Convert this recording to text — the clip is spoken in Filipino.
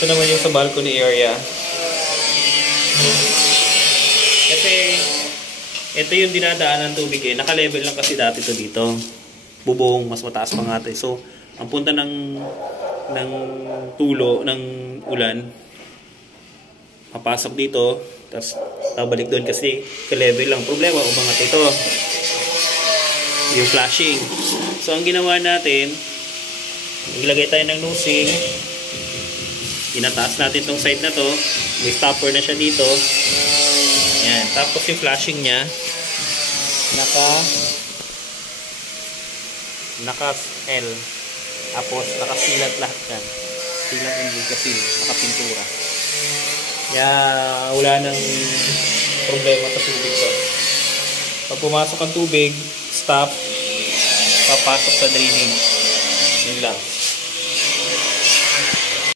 Ito naman yung sa balcony area. Kasi ito yung dinadaan ng tubig eh. Naka-level lang kasi dati to dito. Bubong, mas mataas pa nga ito. So, ang punta ng tulo, ng ulan, papasok dito, tapos babalik doon kasi ka-level lang. Problema, umangat ito. Yung flashing. So, ang ginawa natin, ilagay tayo ng nosing. Inataas natin tong side na to. May stopper na siya dito. Ayan. Tapos yung flashing niya, naka-L. Tapos nakasilat lahat yan. Silat yung kasi nakapintura. Kaya wala nang problema sa tubig to. Pag pumasok ang tubig, stop, papasok sa drainage. Yun lang.